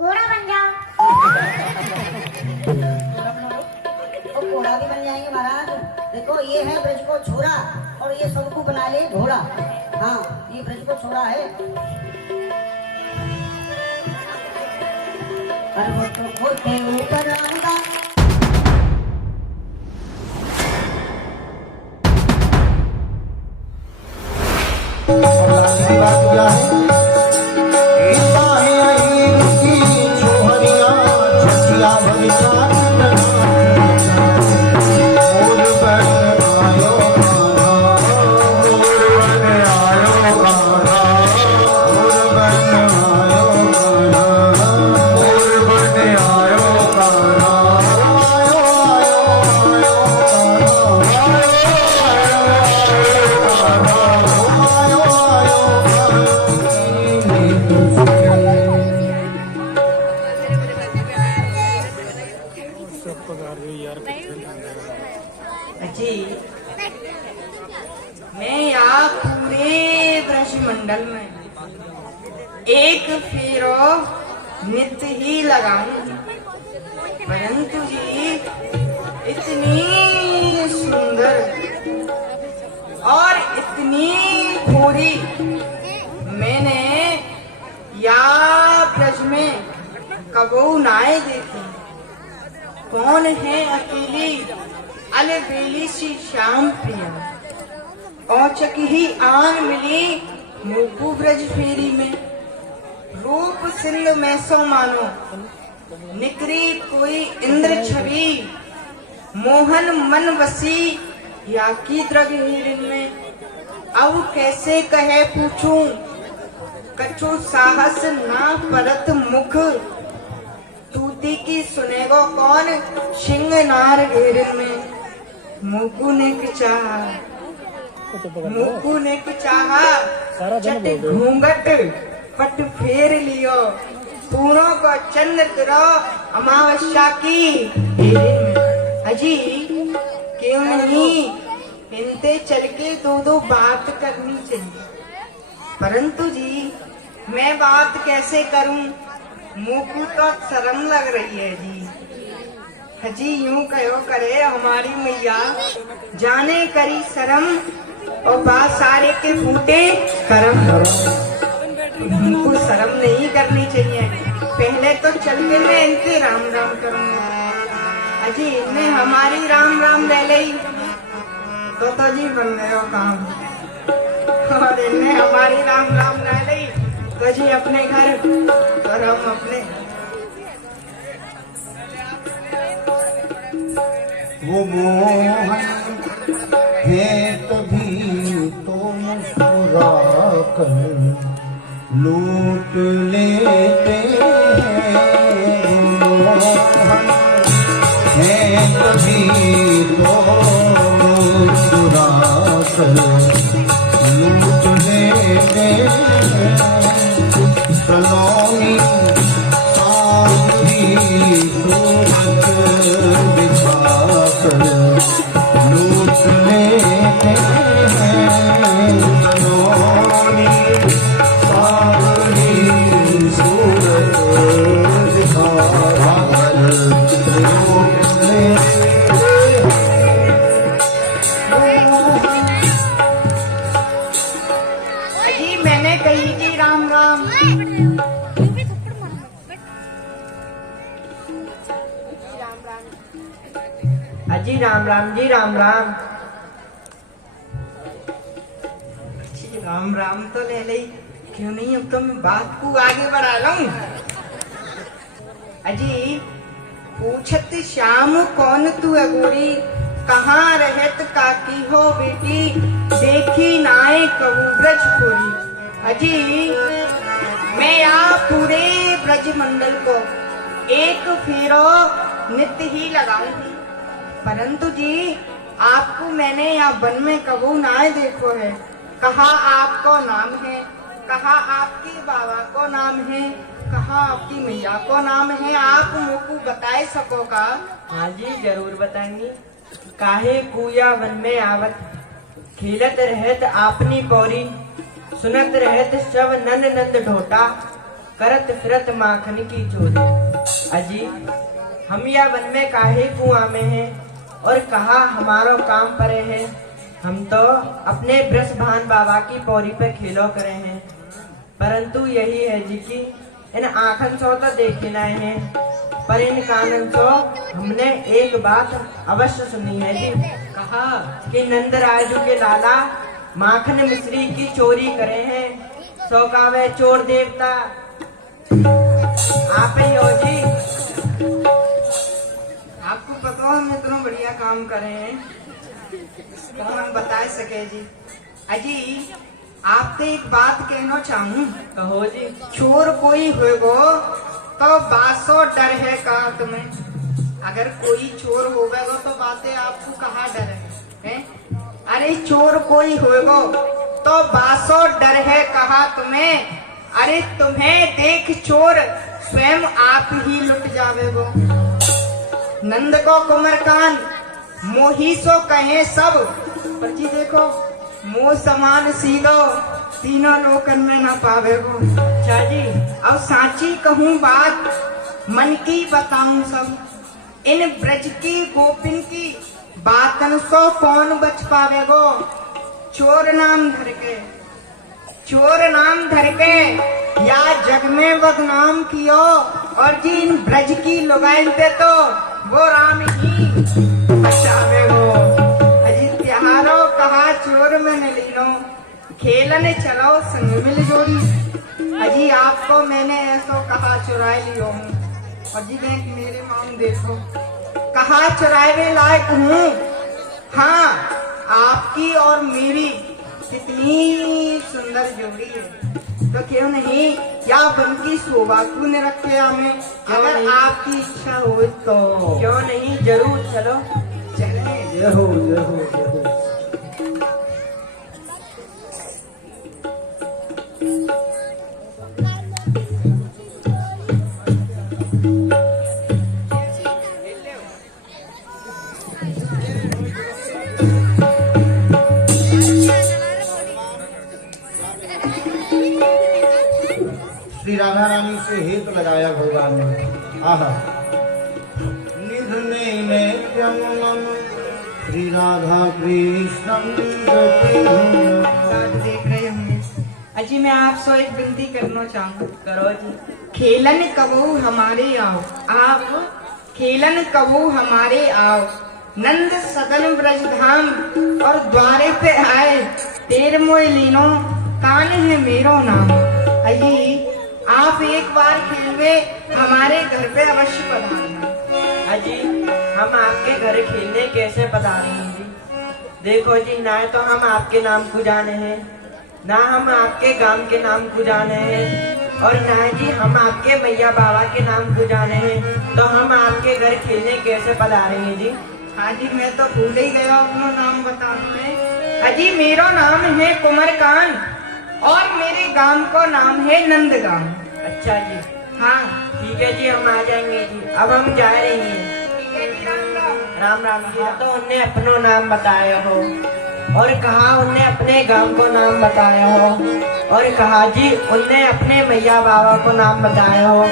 घोड़ा बन जाओ। तो घोड़ा भी बन जाएंगे महाराज। देखो ये है ब्रज को छोरा और ये सबको बना ले घोड़ा। हाँ ये ब्रज को छोरा है। पर्वत के ऊपर आऊंगा। जी मैं यहाँ पूरे ब्रजमंडल में एक फेरो नित्य ही लगाऊं, परंतु जी इतनी सुंदर और इतनी भूरी मैंने या ब्रज में कबू नाए देखी। कौन है अकेली अलबेली सी श्याम प्रिया, औचक ही आन मिली मोकू ब्रज फेरी में। रूप सिंध में सो मानो निकरी कोई इंद्र छवि, मोहन मन वसी या की द्रग हिरन में। अब कैसे कहे पूछूं कछु साहस ना परत मुख, तूती की सुनेगो कौन सिंह नार घेरन में। मुकु ने चाहा चट घूंघट पट फेर लियो, पूर्णों को चंद्र तिरो अमावस्या की अजी क्यों नहीं इनते चल के दो बात करनी चाहिए। परंतु जी मैं बात कैसे करूं, मुकु तो शर्म लग रही है जी। हजी यूं कहो करे हमारी मैया जाने करी शर्म और बात सारे के फूटे करम। उनको शर्म नहीं करनी चाहिए। पहले तो चल के मैं इनके राम राम करूंगा। अजी इनने हमारी राम राम ले ली तो जी बन गए काम, और इनने हमारी राम राम ले ली तो जी अपने घर और हम अपने। वो मोहन है तभी तो मुस्कुरा कर लूट लेते हैं। वो मोहन है तभी तो मुस्कुरा कर लूट लेते हैं। सलोनी सावरी सूरत लूट लेते हैं। सलोनी सावरी सूरत दिखाकर लूट लेते जी मैंने कही जी राम राम। जी राम राम जी राम राम जी राम राम तो ले ली, क्यों नहीं अब तो मैं बात को आगे बढ़ा लूं। अजी पूछत श्याम कौन तू अगोरी, कहाँ रहत काकी हो बेटी, देखी नाए कबू ब्रज खोरी। अजी मैं यहाँ पूरे ब्रज मंडल को एक फेरो नित्य ही लगाऊंगी, परंतु जी आपको मैंने यहाँ वन में कबू नाए देखो है। कहा आपको नाम है, कहा आपके बाबा को नाम है, कहा आपकी मैया को नाम है, आप मुझको बताए सको का? हाँ जी जरूर बताएंगे। काहे कुया वन में आवत, खेलत रहत आपनी पौरी, सुनत रहत सब नन नंद ढोटा, करत फिरत माखन की चोरी। अजी हम या वन में काहे कुआं में हैं और कहा हमारो काम परे है। हम तो अपने ब्रजभान बाबा की पौरी पे खेलो करे हैं, परंतु यही है जी की इन आँखन सो तो देखे न है, पर इन कानन सो हमने एक बात अवश्य सुनी है जी। कहा कि नंदराजू के लाला माखन मिश्री की चोरी करे हैं, सो का वे चोर देवता आप ही हो जी। आपको पता है हम इतना बढ़िया काम करे हैं, कौन हम बता सके जी। अजी आपसे एक बात कहना चाहूँ। कहो जी। चोर कोई होगो तो बासो डर है कहा तुम्हें, अगर कोई चोर होगा तो बातें आपको कहा डर है? अरे चोर कोई होगो तो बासो डर है कहा तुम्हें, अरे तुम्हें देख चोर स्वयं आप ही लुट जावेगो। नंद को कुमरकान मोही सो कहे सब, पर जी देखो मोह समान सीधो तीनों लोकन में न पावेगो। अच्छा जी अब साची कहूँ बात मन की बताऊं सब, इन ब्रज की गोपिन की बातन सो कौन बच पावेगो। चोर नाम धर के या जग में बदनाम कियो, और जी इन ब्रज की लुगाइन पे तो वो राम ही बचावेगो। अजी त्योहारो कहा चोर में न लीनो, खेलने चलो संग मिल जोड़ी। अजी आपको मैंने ऐसो कहा चुराए लियो हूँ, और जी देख मेरे माम देखो कहा चुराए लायक हूँ। हाँ आपकी और मेरी कितनी सुंदर जोड़ी है, तो क्यों नहीं या बन की शोभा क्यों न रखे हमें, अगर आपकी इच्छा हो तो क्यों नहीं, जरूर चलो चले। जय हो जय हो जय हो। श्री राधा रानी से हेत लगाया भगवान ने। आहा निधने में जन्मम श्री राधा कृष्णम देख रहे होंगे। अजी मैं आपसे एक विनती करना चाहूँ। करो जी। खेलन कबू हमारे आओ, आप खेलन कबू हमारे आओ, नंद सदन ब्रज धाम और द्वारे पे आए, तेर मोय लीनो कान है मेरो नाम। अजी आप एक बार खेलवे हमारे घर पे अवश्य पधारना। अजी हम आपके घर खेलने कैसे पधारेंगे जी? देखो जी ना तो हम आपके नाम को जाने हैं, ना हम आपके गांव के नाम को जाने हैं, और ना जी हम आपके मैया बाबा के नाम को जाने हैं, तो हम आपके घर खेलने कैसे पधारेंगे जी? हाँ जी मैं तो भूल ही गया अपना नाम बताने में। अजी मेरा नाम है कुमरकान और मेरे गांव को नाम है नंदगांव। अच्छा जी हाँ ठीक है जी हम आ जाएंगे जी, अब हम जा रहे हैं। ठीक है जी राम राम जी। तो उनने अपना नाम बताया हो, और कहा उनने अपने गांव को नाम बताया हो, और कहा जी उनने अपने मैया बाबा को नाम बताया हो।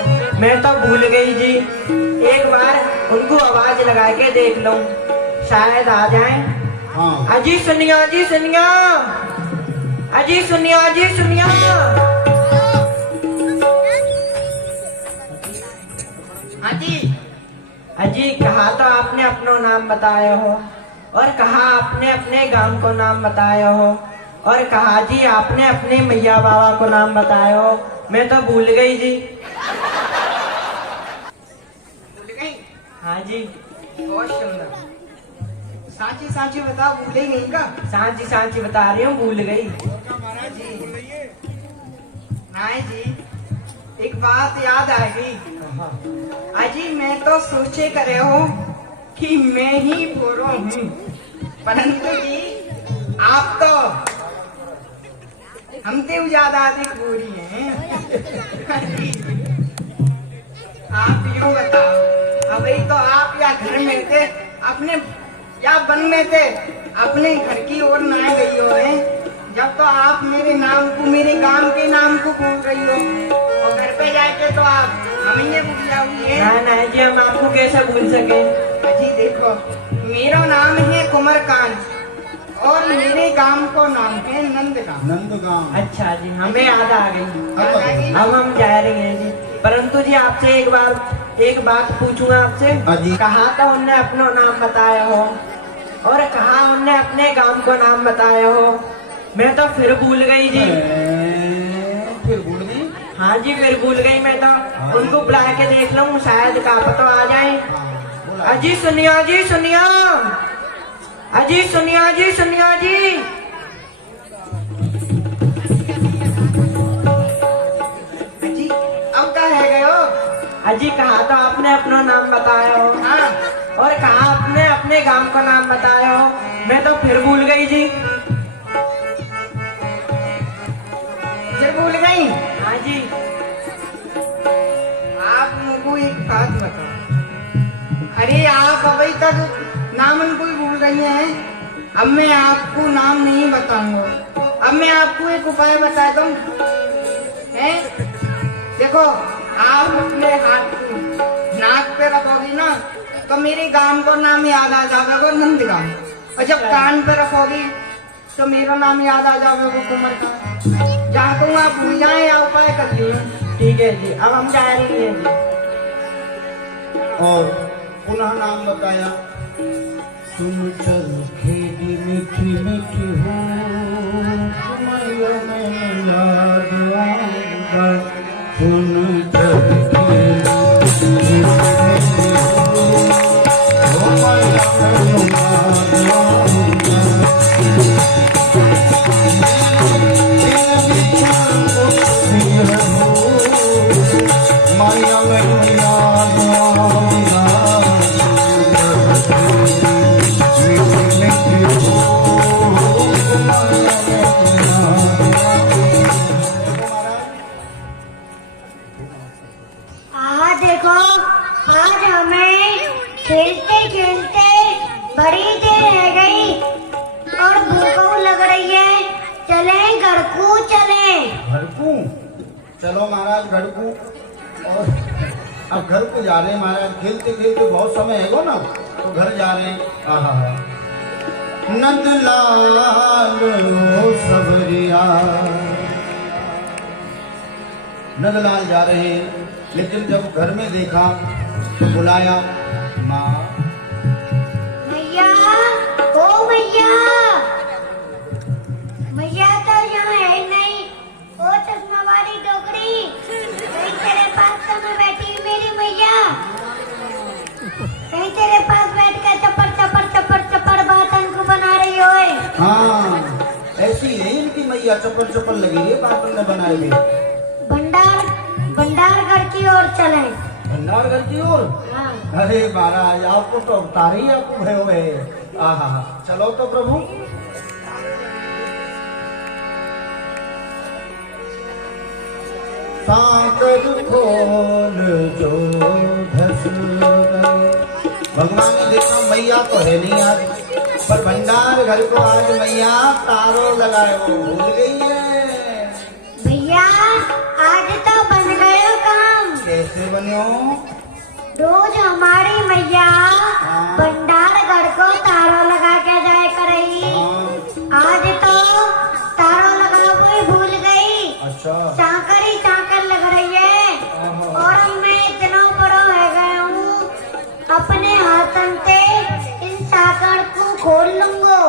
मैं तो भूल गई जी, एक बार उनको आवाज लगा के देख लो शायद आ जाए। हाँ अजी सुनिया जी सुनिया, अजी सुनिया जी सुनिया। अजी कहा तो आपने अपना नाम बताया हो, और कहा आपने अपने गांव को नाम बताया हो, और कहा जी आपने अपने मैया बाबा को नाम बताया हो। मैं तो भूल गई जी। भूल गई? हाँ जी बहुत सुंदर। साची साची बताओ भूल ही नहीं का? साची साची बता रही हूँ भूल गई। नहीं जी एक बात याद आ गई। अजी मैं तो सोचे करे हो कि मैं ही बोरो हूँ, परंतु जी आप तो हमसे ज्यादा अधिक बोरी हैं। आप यूँ बताओ अभी तो आप या घर में थे अपने या वन में थे, अपने घर की ओर ना गई हो हैं, जब तो आप मेरे नाम को मेरे गांव के नाम को बोल रही हो। और घर पे जाके तो आप हमें भूल जाओगे। ना जी, हम आपको कैसे भूल सके। अजी देखो, मेरा नाम है कुमारकांत और मेरे गांव को नाम है नंदगांव। नंदगांव। अच्छा जी, हमें याद आ गई। आगे? अब हम जा रहे हैं जी, परंतु जी आपसे एक बात पूछूंगा आपसे। अजी। कहाँ तो उनने अपना नाम बताया हो और कहाँ उनने अपने गांव को नाम बताया हो, मैं तो फिर भूल गई जी। फिर भूल गई? हाँ जी, फिर भूल गई मैं तो। उनको बुला के देख लूँ, शायद का पता आ जाए। बोला। अजी सुनिया जी, सुनिया। अजी सुनिया जी, सुनिया जी। अजी अब क्या है गए हो? अजी कहा तो आपने अपना नाम बताया हो हाँ, और कहा आपने अपने गांव का नाम बताया हो, मैं तो फिर भूल गई जी। फिर भूल गई। हाँ जी। आप मुझको एक बात बताओ, अरे आप अभी तक नाम कोई भूल रही हैं। अब मैं आपको नाम नहीं बताऊंगा, अब मैं आपको एक उपाय बताता हूँ। हैं? देखो, आप अपने हाथ को नाक पे रखोगी ना तो मेरे गांव का नाम याद आ जाएगा, नंदगांव। और जब कान पे रखोगी तो मेरा नाम याद आ जाएगा, कुमारकांत। जहाँ को आप भूल जाए या उपाय कर लिए। ठीक है जी, अब हम जा रही हैं जी। और पुनः नाम बताया। सुन चल खेदी मीठी मीठी हो, तुम्हारा मैं याद आऊंगा। सुन चल खेदी मीठी मीठी हो, तुम्हारा मैं याद आऊंगा। माया मैं याद आऊंगा। देखो, आज हमें खेलते खेलते बड़ी देर रह गई और भूख लग रही है। चले घर को, चले घर को चलो महाराज, घर को। और अब घर को जा रहे हैं महाराज, खेलते खेलते बहुत समय है ना, तो घर जा रहे हैं। आहा, नंदलाल ओ सबरिया। नंदलाल जा रहे हैं, लेकिन जब घर में देखा तो बुलाया, माँ मैया, ओ मैया। मैया तो यहाँ है नहीं। ओ चश्मा वाली डोकरी, कहीं तेरे पास तो मैं बैठी मेरी मैया। कहीं तेरे पास बैठ कर चप्पड़ चप्पड़ चप्पड़ चप्पड़ बात को बना रही हो। हाँ, ऐसी है इनकी मैया, चप्पल चप्पल लगी है बात में बनाए हुए। भंडार घर की ओर चले। भंडार घर की ओर? हाँ। अरे महाराज, आपको तो अवतार ही आपको भय हुए। आहा, चलो तो प्रभु। सांकर खोल जो धस गए। भगवान ने देखा मैया तो है नहीं आज, पर भंडार घर को आज मैया तारों लगाए वो भूल गई है। भैया, आज तो बन गयो काम। कैसे बनो? रोज हमारी मैया भंडार घर को तारों लगा के जाए करेगी। आज तो तारों लगा हुई भूल गई। अच्छा। चाकर ही चाकर लग रही है। और अब मैं इतना बड़ा हो गया हूँ, अपने हाथन से इन चाकर को खोल लूंगा।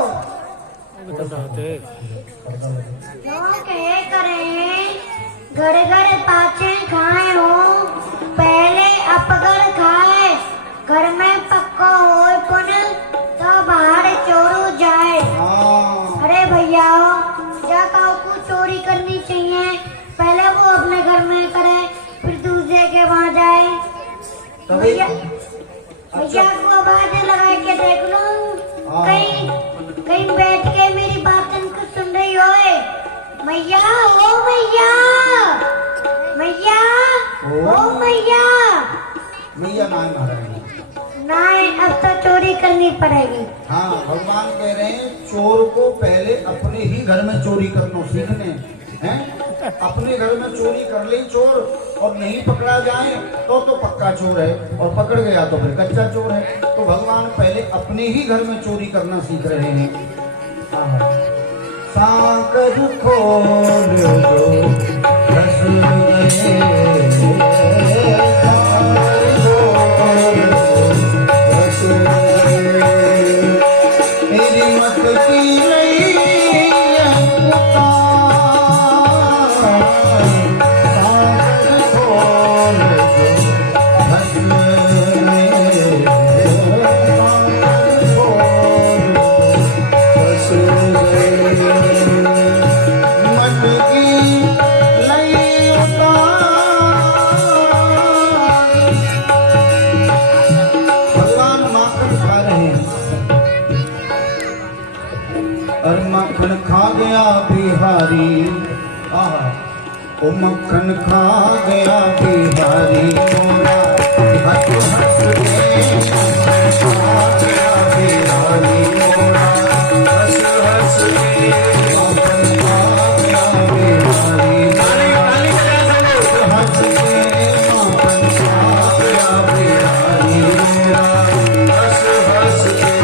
लोग कहे करे घर घर पाचे खाए हो, पहले अपगर खाए, घर में पक्का हो पुन तो बाहर चोरू जाए। अरे भैया, क्या काऊ को चोरी करनी चाहिए, पहले वो अपने घर में करे फिर दूसरे के वहाँ जाए। भैया, भैया को आवाज लगा के देख लो, कहीं कहीं बैठ के मेरी बात को सुन रही होए। मैया, ओ मैया, मैया, ओ मैया। मैया ना महाराज, नहीं, अब तो चोरी करनी पड़ेगी। हाँ, भगवान कह रहे हैं चोर को पहले अपने ही घर में चोरी करना सीखने हैं। अपने घर में चोरी कर ले चोर और नहीं पकड़ा जाए तो पक्का चोर है, और पकड़ गया तो फिर कच्चा चोर है। तो भगवान पहले अपने ही घर में चोरी करना सीख रहे हैं। साकर खोल दो रस मेरी मत की मक्खन खा गया बिहारी, ओ मक्खन खा गया बिहारी मोरा, हंस हंस के खा गया बिहारी मोरा, हंस हंस के मक्खन खा गया बिहारी मोरा, हंस के मक्खन खा गया बिहारी मोरा, हंस हंस के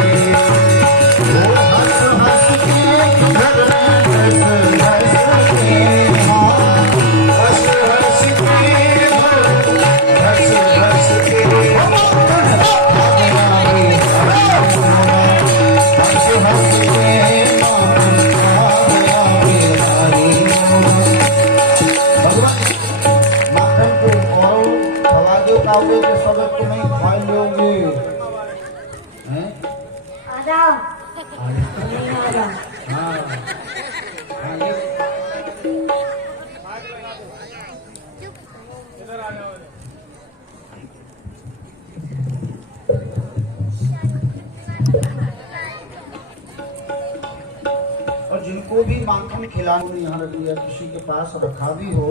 और जिनको भी माखन खिलाना यहाँ रख दिया, किसी के पास रखा भी हो,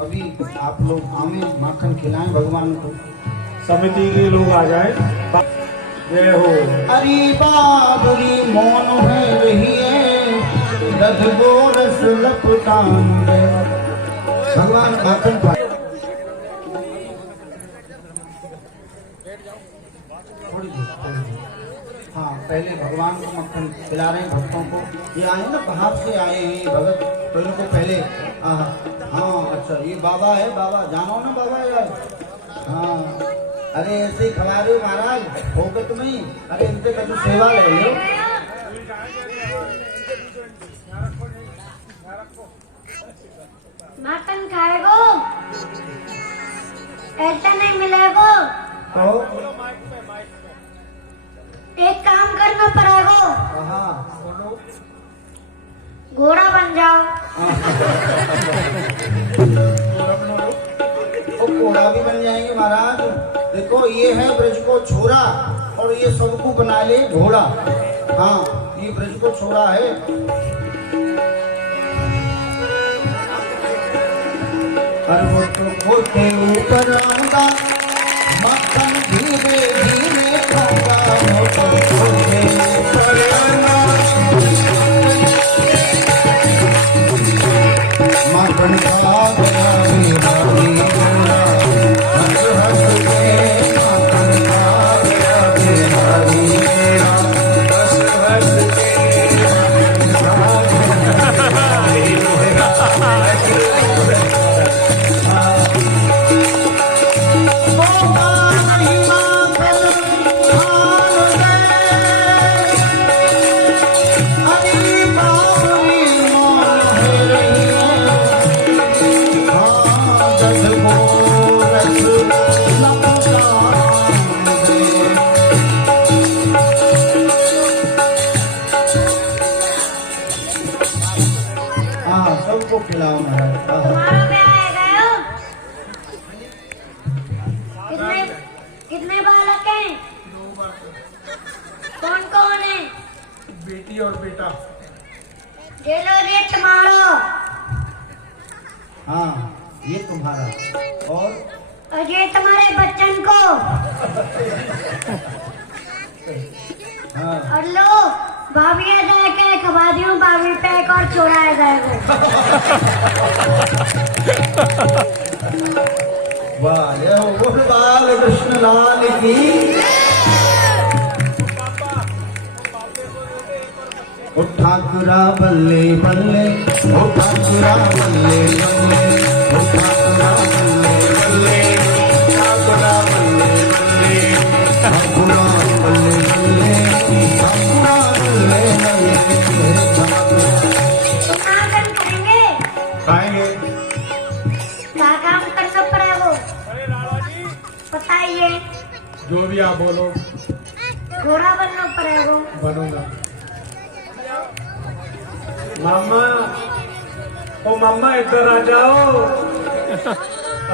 अभी आप लोग आमे माखन खिलाएं भगवान को। समिति के लोग आ जाए। जय हो। अरे बाबरी मौन है रही है, दध गोरस लपटान भगवान माखन पाए। हाँ, पहले भगवान को मक्खन खिला रहे हैं भक्तों को। ये आए ना, बाहर से आए हैं ये भगत, तो इनको पहले हाँ अच्छा ये बाबा है, बाबा जानो ना बाबा यार। हाँ अरे ऐसे ही खिला रहे हो महाराज, होगा तो नहीं, अरे इनसे कभी सेवा ले लो। मटन खाएगो ऐसा नहीं मिलेगा, तो एक काम करना पड़ेगा, घोड़ा बन जाओ। घोड़ा भी बन जाएंगे महाराज। देखो ये है ब्रज को छोरा, और ये सबको बना ले घोड़ा। हाँ ये ब्रज को छोरा है। अरे वो तो के ऊपर आऊंगा, मक्खन धीरे धीरे खाऊंगा, वो तो के ऊपर आऊंगा, मक्खन खा गया बिहारी मोरा, हंस हंस के मक्खन खा गया बिहारी मोरा, हंस हंस के मक्खन खा सबको खिलाओ महाराज। तुम्हारा ब्याह है गयो? कितने कितने बालक हैं? कौन कौन है? बेटी और बेटा। ये लो ये तुम्हारा, हाँ ये तुम्हारा, और ये तुम्हारे बच्चन को, हाँ और लो भाभी आ जाए के खवा दियो भाभी पे एक और छोड़ा आ जाएगा। वाह ये बोल बाल कृष्ण लाल की। ओ ठाकुरा बल्ले बल्ले, ओ ठाकुरा बल्ले बल्ले, ओ ठाकुरा बल्ले बल्ले, ठाकुरा बल्ले बल्ले, ठाकुरा बल्ले बल्ले, ठाकुरा बल्ले बल्ले। कहाँ काम करेंगे? खाएंगे। क्या काम करना पड़ेगा? बताइए। जो भी आप बोलो घोड़ा बनना पड़ेगा। बनूंगा। मामा, ओ मामा इधर आ जाओ।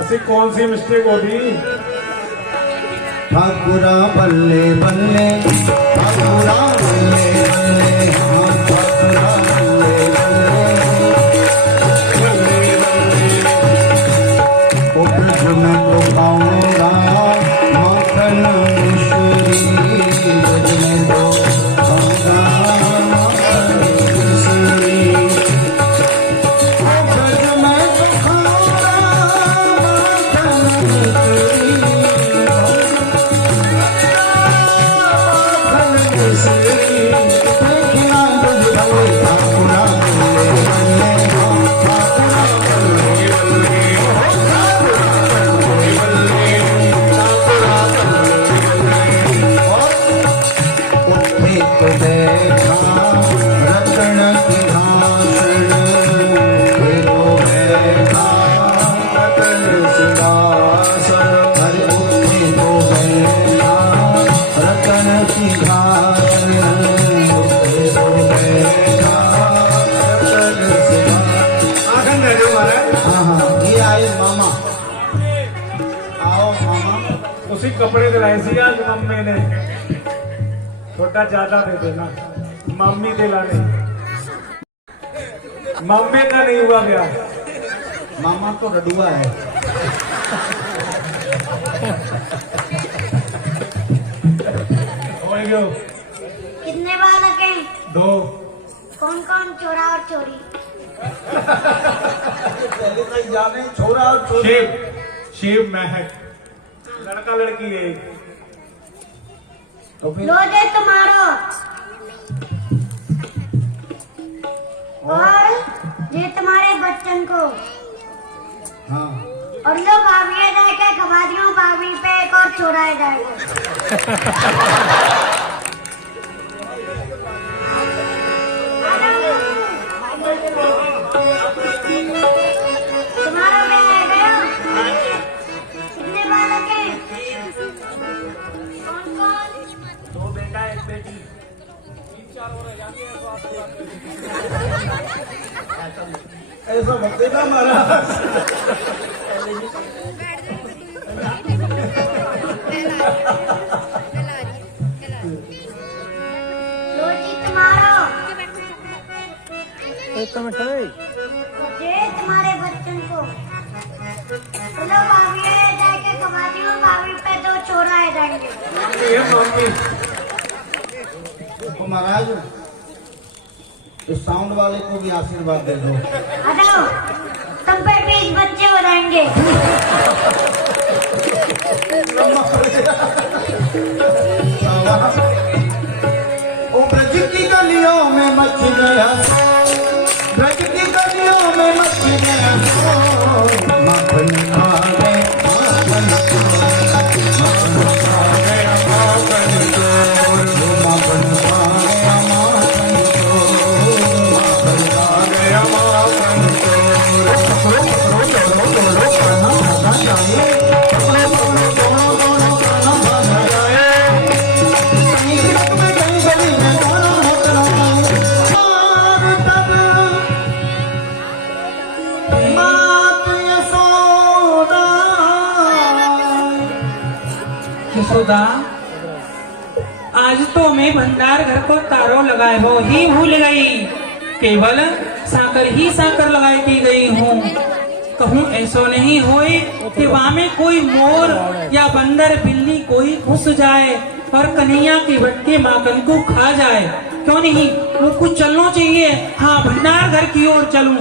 ऐसी कौन सी मिस्टेक होगी? ठाकुरा बल्ले बल्ले, ठाकुरा बल्ले बल्ले, हाँ ठाकुरा बल्ले बल्ले, बल्ले बल्ले। ओ ब्रज में तो पाऊंगा माखन मिश्री, ब्रज में तो पाऊंगा माखन मिश्री। ओ ब्रज में तो खाऊंगा माखन मिश्री, उसी कपड़े दिलाए सी आज मम्मी ने। छोटा ज्यादा दे देना, मम्मी दिलाने। मम्मी का नहीं हुआ ब्याह। मामा तो रडुआ है। हो गयो। कितने बालक हैं? 2। कौन कौन छोरा और छोरी? पहले तक जाने छोरा और छोरी। शिव, शिव महक, लड़का लड़की है। तो फिर लो दे तुम्हारो और ये तुम्हारे बच्चन को। हाँ और लो भाभी आ जाए के खवा दियो भाभी पे एक और छोड़ा आ जाएगा। तुम्हारा ब्याह है गया? कितने बालक हैं? कौन कौन? 2 बेटा 1 बेटी। ऐसा मत देना महाराज। लो जी तुम्हारा ये तुम्हारे बच्चन को। चलो भाभी आ जाके खवा दियो भाभी पे 2 छोरा आ जाएंगे। ये मम्मी। तो महाराज इस साउंड वाले को भी आशीर्वाद दे दो। हटाओ, तुम पे 20 बच्चे हो जाएंगे। ओ ब्रज की गलियों में मच गया, ब्रज की गलियों में मच गया माखन खा गए, माखन खा गए, माखन खा गया, माखन चोर, माखन खा गया, माखन चोर, माखन खा गया, माखन चोर। खाना चाहिए, यशोदा, आज तो मैं भंडार घर को तारो लगाए हो ही भूल गई। केवल साकर ही साकर लगाए की गई हूँ। कहूँ ऐसा नहीं होए कि वहाँ में कोई मोर या बंदर बिल्ली कोई घुस जाए और कन्हैया की भटके माखन को खा जाए। क्यों नहीं, वो कुछ चलना चाहिए। हाँ, भंडार घर की ओर चलूं।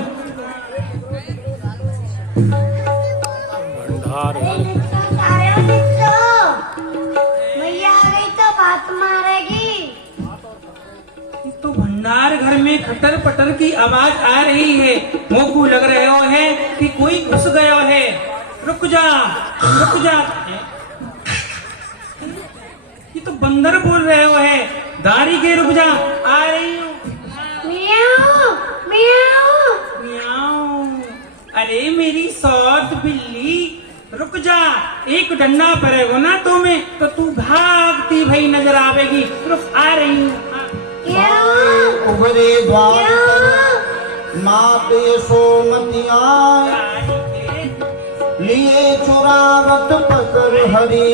मैया आ गई तो बात मारेगी। तो भंडार घर में खटर पटर की आवाज आ रही है। मोकू लग रहे हो है कि कोई घुस गया है। रुक जा, रुक जा। ये तो बंदर बोल रहे हो है। दाढ़ी के रुक जा, आ रही हूँ। मियाऊ, मियाऊ। म्याऊं। अरे मेरी सौत बिल्ली, रुक जा। एक डंडा पड़ेगा ना तुम्हें तो तू भागती भई नजर आवेगी। रुक, आ रही हूँ। उभरे द्वार पर मात यशोमतिया लिए चुरावत पकर हरी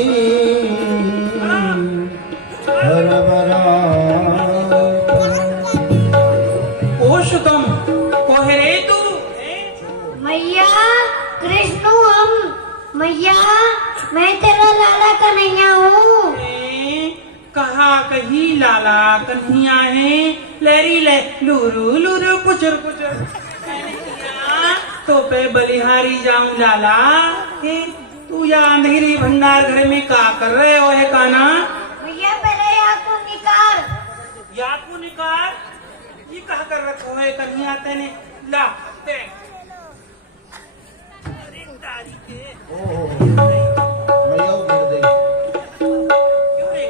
हरबरा। ओश तुम, कोहरे तू। मैया कृष्ण हम। मैया मैं तेरा लाला कन्हैया हूँ। कहा कही लाला कन्हैया है। लहरी ले लूरू लूरू पुचर पुचर। तो पे बलिहारी जाऊं लाला। तू या अंधेरी भंडार घर में का कर रहे हो है काना? मैया पहले याकू निकाल। याकू निकाल, ये कहा कर रखो है कन्हैया तेने? ला ते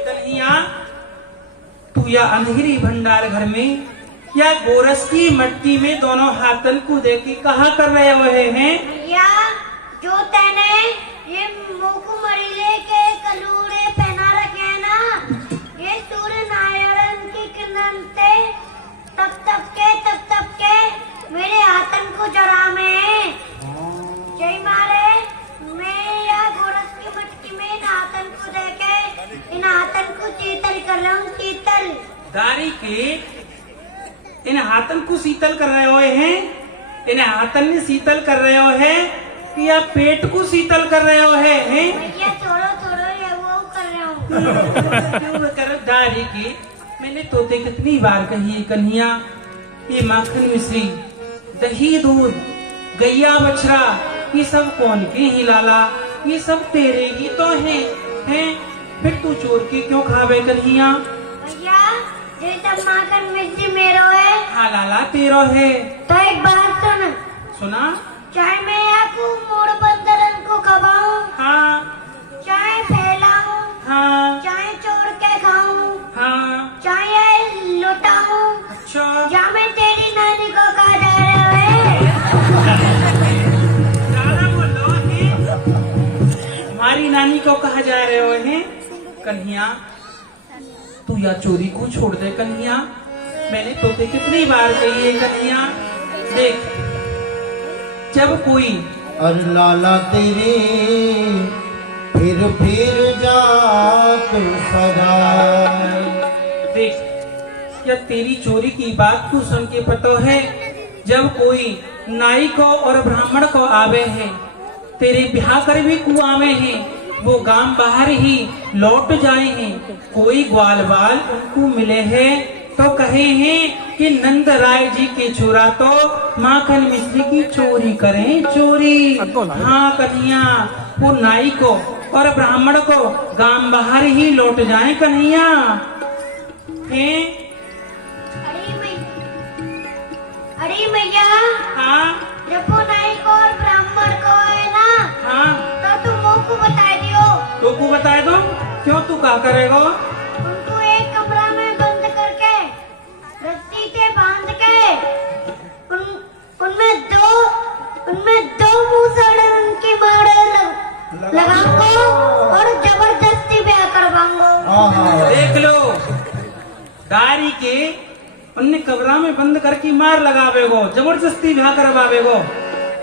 कन्हैया, तू या अंधेरी भंडार घर में या गोरस की मटकी में दोनों हाथन को देखी कहा कर रहे हो हैं? मैया जो तेने ये मुख मरीले के कलूड़े पहना रखे हैं ना, ये सूर्य नारायण की किरण से तप के मेरे हाथन को जरा में जय मारे। मैं या गोरस की मटकी में इन हाथन को देके इन हाथन को शीतल कर रहा हूँ। शीतल दारी के इन हाथन को शीतल कर रहे हो हैं? इन हाथन ने शीतल कर रहे हो है कि या पेट को शीतल कर रहे हो है? भैया छोड़ो ये वो कर रहा हूँ। क्यों कर दारी की? मैंने तोते कितनी बार कही है कन्हैया, ये माखन मिश्री, दही दूध, गैया बछड़ा, ये सब कौन के ही लाला? ये सब तेरे ही तो हैं? फिर तू चोर के क्यों खावे कन्हैया? भैया ये सब माखन मिर्ची मेरो है। हाँ लाला तेरो है। तो एक बात सुन। सुना? चाहे मैं आपको मोड़ बंदरन को खवाऊं, हाँ चाहे फैलाऊं, हाँ चाहे चोर के खाऊं, हाँ। चाहे लुटाऊं, अच्छा, या मैं तेरी नानी को कहा जा रहे हैं। ज्यादा बोलो है। हमारी नानी को कहा जा रहे हो हैं? कन्हैया तू या चोरी को छोड़ दे कन्हैया। मैंने तोते कितनी बार कही है कन्हैया, देख जब कोई अरे लाला तेरी फिर जात सदा। देख या तेरी चोरी की बात तू सुन के पता है, जब कोई नाई को और ब्राह्मण को आवे है, तेरे ब्याह कर भी को आवे हैं, वो गांव बाहर ही लौट जाए हैं, कोई ग्वाल बाल उनको मिले हैं तो कहे हैं कि नंद राय जी के छोरा तो माखन मिश्री की चोरी करें, चोरी। हाँ कन्हैया, वो नाई को और ब्राह्मण को गांव बाहर ही लौट जाए कन्हैया। अरे मैया, हाँ जब वो नाई को और ब्राह्मण को है ना, हाँ तो तुम मुझको बता दियो। तो को बताए दो क्यों? तू क्या करेगा? उनको एक कमरा में बंद करके रस्सी से बांध के उनमें दो मुसड़े उनकी मारे लगाऊंगा और जबरदस्ती ब्याह करवाऊंगा। देख लो दारी के उनने कमरा में बंद करके मार लगावेगो, जबरदस्ती ब्याह करवावेगो।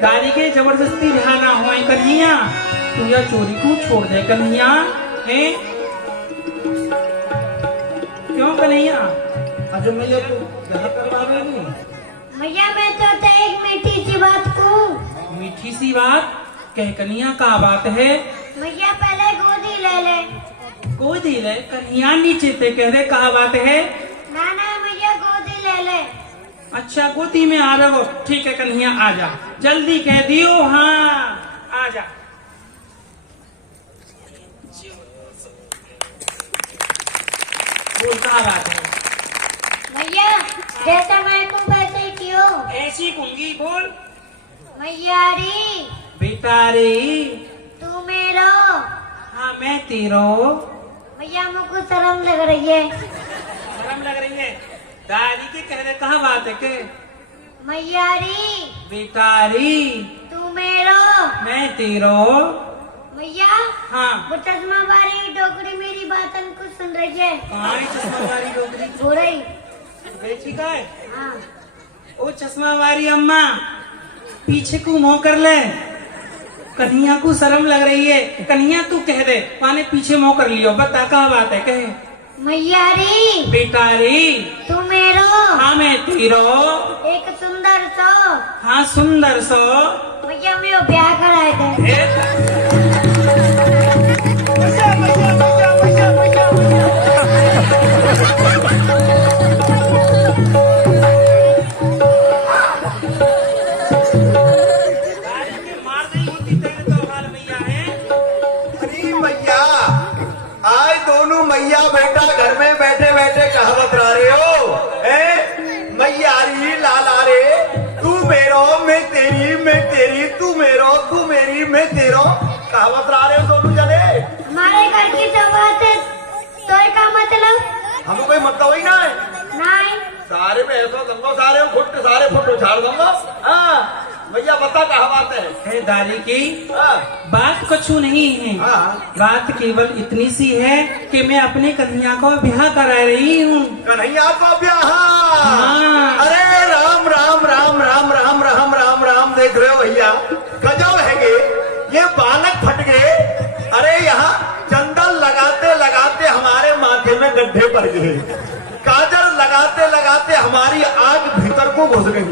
दारी के जबरदस्ती ब्याह ना हो कन्हैया, तू या चोरी को छोड़ दे कन्हैया। है क्यों कन्हैया? अजो मैया तू ब्याह करवावेगी? भैया मैं तो एक मीठी सी बात कहूँ। मीठी सी बात कह कन्हैया, का बात है? भैया पहले गोदी ले ले। गोदी ले? कन्हैया नीचे ते कह दे, कहा बात है? ना भैया अच्छा गोदी में आ रहो, ठीक है कन्हैया आ जा, जल्दी कह दियो, हाँ आ जा। बोल कहाँ बात है? मैया जैसा मैं को वैसे ही क्यों? ऐसी कुंगी बोल। मैया री बेटा रे, तू मेरो। हाँ मैं तेरो। मैया मुझको शर्म लग रही है। शर्म लग रही है? दादी के कह रहे कहाँ बात है के? मैया री बेटा रे, तू मेरो। मैं तेरो। मैया हाँ वो चश्मा वाली डोकरी मेरी बातन को सुन रही है। कहाँ है चश्मा वाली डोकरी? हो रही। बेची का है? हाँ ओ चश्मा वाली अम्मा, पीछे को मुंह कर ले, कन्हैया को शर्म लग रही है। कन्हैया तू कह दे, माने पीछे मुंह कर लियो, बता क्या बात है कहे। मैया री बेटा रे, तू मेरो। हाँ मैं तेरो। एक सुंदर सो। हाँ सुंदर सो। मैया मैं ब्याह कराए थे। मार नहीं होती तेरे तो हाल मैया है। अरे मैया, आज दोनों मैया बेटा घर में बैठे बैठे कहावत ला रहे हो, मैया री लाला रे, तू मेरो मैं तेरी, मैं तेरी तू मेरो, तू मेरी मैं तेरो, कहावत ला रहे हो दोनों जने। हमारे घर की सब बात है तो का मतलब? हमको कोई मतलब ही ना है। नहीं सारे में ऐसा दंगो, सारे फुट उछाड़ दूंगा। हाँ भैया बता कहा बात है। दादी की हाँ बात कुछ नहीं है, हाँ। बात केवल इतनी सी है कि मैं अपने कन्हैया को ब्याह करा रही हूँ। कन्हैया को ब्याह? हाँ। अरे राम राम राम राम राम राम राम राम, देख रहे हो भैया गजब है ये बालक फट गए। अरे यहाँ चंदन लगाते लगाते हमारे माथे में गड्ढे पड़ गए, काजल लगाते लगाते हमारी आग भीतर को घुस गई,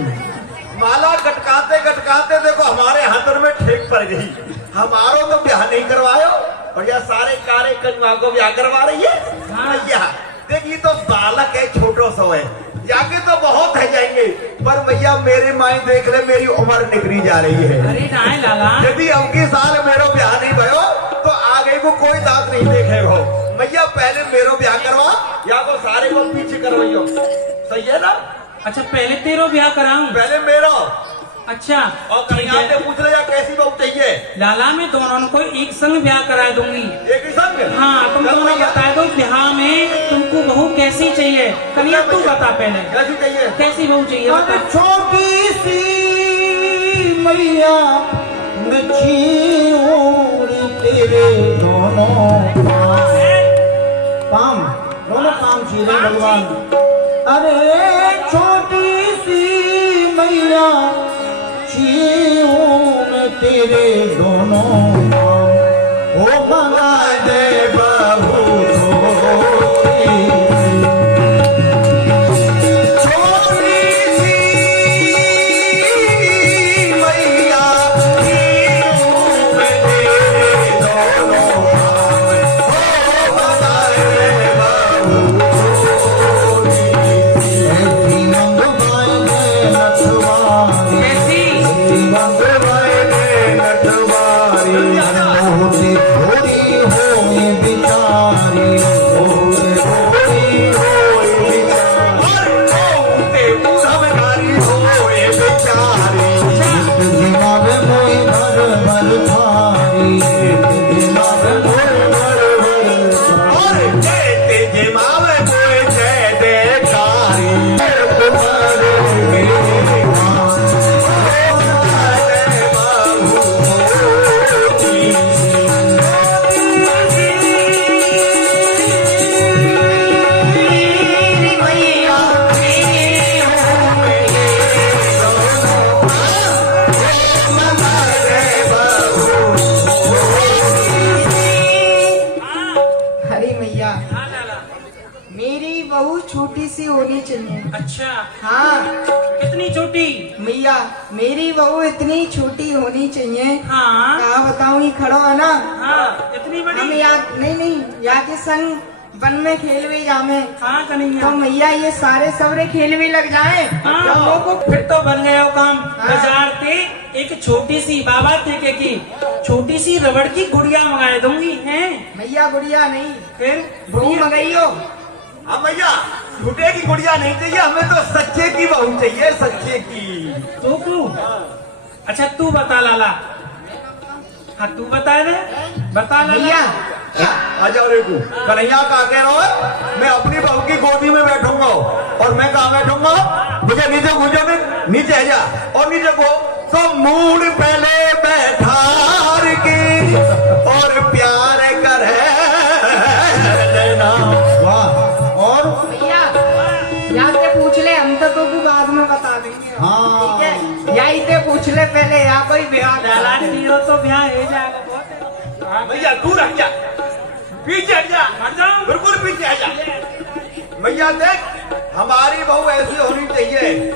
माला गटकाते गटकाते देखो हमारे हाथों में ठेक पड़ गई। हमारो तो ब्याह नहीं करवायो और यह सारे कारे कन्या को ब्याह करवा रही है। हाँ। भैया देखिए तो बालक है, छोटो सो है, जाके तो बहुत है जाएंगे, पर भैया मेरे माई देख ले मेरी उम्र निकली जा रही है। अरे नाय लाला, यदि अब की साल मेरो ब्याह नहीं भयो तो आगे को कोई दांत नहीं देखेगा। भैया पहले मेरो ब्याह करवा या तो सारे को पीछे करवाइयो, सही है ना? अच्छा पहले तेरो ब्याह कराऊं? पहले मेरो। अच्छा और ठीक कन्या से है पूछ ले या कैसी बहू चाहिए। लाला, मैं दोनों को एक संग ब्याह करा दूंगी। एक ही संग? हाँ तुम चल दोनों भैया। बता दो ब्याह में तुमको बहू कैसी चाहिए। कन्या तू बता पहले कैसी चाहिए? कैसी बहू चाहिए बता। छोटी सी मैया तेरे दोनों पाम चीरे भगवान। अरे छोटी सी मैया में तेरे दोनों पाँव, ओ बना दे बहू छोटी सी होनी चाहिए। अच्छा हाँ कितनी छोटी? मैया मेरी बहू इतनी छोटी होनी चाहिए। हाँ कहा बताऊँ, खड़ो है ना। हाँ इतनी हम बड़ी? यहाँ नहीं यहाँ के संग वन में खेलवे जामे हाँ कन्हैया तो मैया ये सारे सवरे खेलवे लग जाए हाँ हम लोग को फिर तो बन गया वो काम। हाँ। बाजार ते एक छोटी सी बाबा थे की छोटी सी रबड़ की गुड़िया मंगाए दूंगी हैं। मैया गुड़िया नहीं फिर बहू मंगाइयो। अब भैया झूठे की गुड़िया नहीं चाहिए, हमें तो सच्चे की बहू चाहिए, सच्चे की। तू अच्छा तू बता लाला। हाँ तू बता दे बता लाला। मैया आ जाओ रेकू, कन्हैया का कह रहा है मैं अपनी बहू की गोदी में बैठूंगा और मैं कहाँ बैठूंगा, मुझे नीचे घुसो में नीचे आ जा और नीचे को तो मूड पहले बैठार की और प्यार कर लेना। वाह। और मैया यहाँ से पूछ ले, हम तो तू बाद में बता देंगे। हाँ। ठीक है, यही से पूछ ले पहले, या कोई ब्याह लाला नहीं हो तो ब्याह हो जाएगा बहुत। हाँ, भैया दूर हट जा, पीछे हट जा, हट जाओ। बिल्कुल पीछे हट जा। भैया देख हमारी बहू ऐसी होनी चाहिए,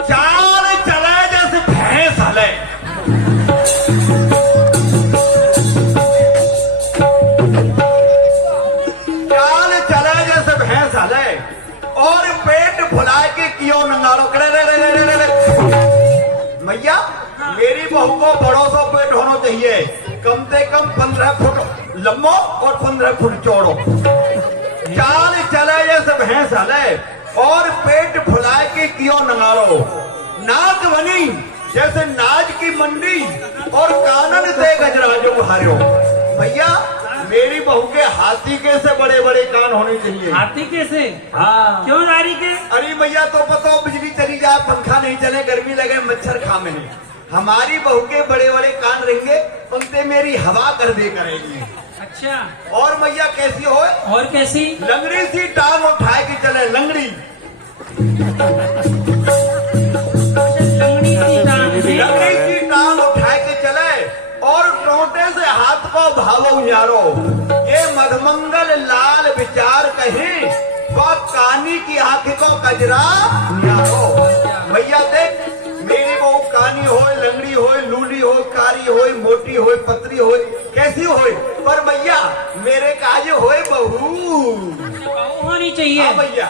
चाल चले जैसे भैंस हले, चाल चले जैसे भैंस हले और पेट फुला के कियो नंगाड़ो करे रे रे रे रे रे। भैया मेरी बहू को बड़ो सा पेट होना चाहिए, कम से कम 15 फुट लंबो और 15 फुट चौड़ो, चाल चले जैसे भैंस हले और पेट फुला के कियो नंगाड़ो, नाक बनी जैसे नाज की मंडी और कानन से गजराजो बहारो। भैया मेरी बहू के हाथी के से बड़े बड़े कान होने चाहिए। हाथी कैसे? हाँ क्यों नारी के? अरे भैया तो पता हो बिजली चली जाए, पंखा नहीं चले, गर्मी लगे, मच्छर खा में नहीं, हमारी बहू के बड़े बड़े कान रहेंगे, उनसे मेरी हवा कर दे करेगी। अच्छा और भैया कैसी हो, और कैसी? लंगड़ी सी टांग उठाए के चले, लंगड़ी लंगड़ी सी टांग से। लंगड़ी सी टांग उठाए के चले और टोटे से हाथ को भावो यारो, ये मधमंगल लाल विचार कहे वह कानी की आंख को कजरा यारो। भैया देख मेरी बहू कानी हो, लंगड़ी हो, लूली हो, कारी हो, मोटी हो, पतरी हो, कैसी हो, पर भैया मेरे काज हो बहू बहू होनी चाहिए। हाँ भैया।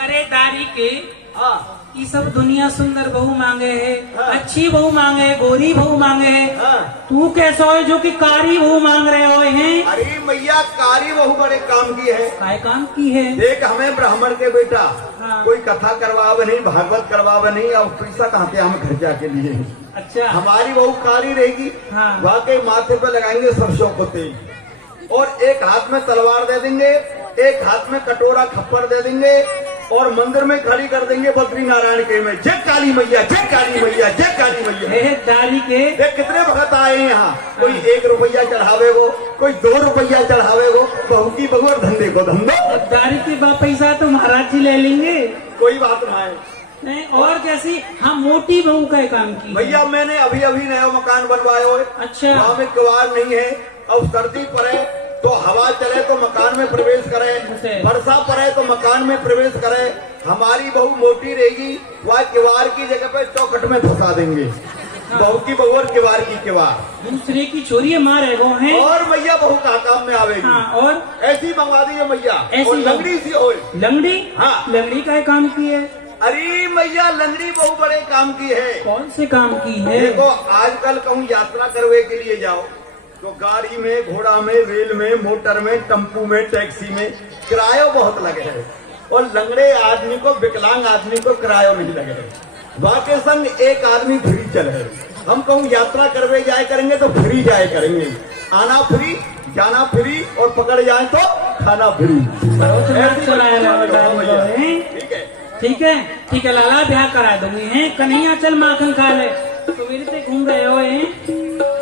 अरे दारी के हाँ ये सब दुनिया सुंदर बहू मांगे है, हाँ। अच्छी बहू मांगे है, गोरी बहू मांगे है, हाँ। तू कैसा हो जो कि कारी बहू मांग रहे हो हैं? अरे भैया कारी बहू बड़े काम की है, काय काम की है? देख हमें ब्राह्मण के बेटा हाँ। कोई कथा करवावे नहीं, भागवत करवावे नहीं, और पैसा कहाँ पे हम खर्चा के लिए। अच्छा हमारी बहू कारी रहेगी, हाँ। वाकई माथे पे लगाएंगे सरसों को तेल और एक हाथ में तलवार दे देंगे, एक हाथ में कटोरा खप्पर दे देंगे और मंदिर में खड़ी कर देंगे बद्री नारायण के में, जय काली मैया, जय काली मैया, जय काली मैया। हे दारी के देख कितने भगत आए हैं यहाँ, कोई 1 रुपया चढ़ावे को, कोई 2 रुपया चढ़ावे को, बहू की बहू और धंधे को धंधो। दारी के पैसा तो महाराज जी ले लेंगे। कोई बात ना है नहीं और कैसी? हम मोटी बहू का काम की है। भैया, मैंने अभी अभी नया मकान बनवाया है, अच्छा। वहाँ में किवाड़ नहीं है, अब सर्दी पड़े तो हवा चले तो मकान में प्रवेश करे, अच्छा। वर्षा पड़े तो मकान में प्रवेश करे। हमारी बहू मोटी रहेगी, वह किवाड़ की जगह पे चौखट में फंसा देंगे, बहू की बहू और किवाड़ की किवाड़। दूसरे की छोरी मारे गो हैं। और मैया बहू का काम में आवेगी। हाँ और ऐसी मंगवा दीजिए मैया, ऐसी और लंगड़ी सी हो। लंगड़ी? हाँ। लंगड़ी का काम की है? अरे मैया लंगड़ी बहू बड़े काम की है। कौन से काम की है? देखो आजकल कहूँ यात्रा करवे के लिए जाओ तो गाड़ी में, घोड़ा में, रेल में, मोटर में, टेम्पू में, टैक्सी में किराया बहुत लगे है, और लंगड़े आदमी को, विकलांग आदमी को किराया नहीं लगे है। वाके संग एक आदमी फ्री चले है। हम कहूँ यात्रा करवे जाए करेंगे तो फ्री जाए करेंगे, आना फ्री, जाना फ्री, और पकड़ जाए तो खाना फ्री। ठीक है ठीक है ठीक है लाला, ब्याह करा दूंगी हैं। कन्हैया चल माखन खा ले, तो मेरे से घूम रहे हो हैं।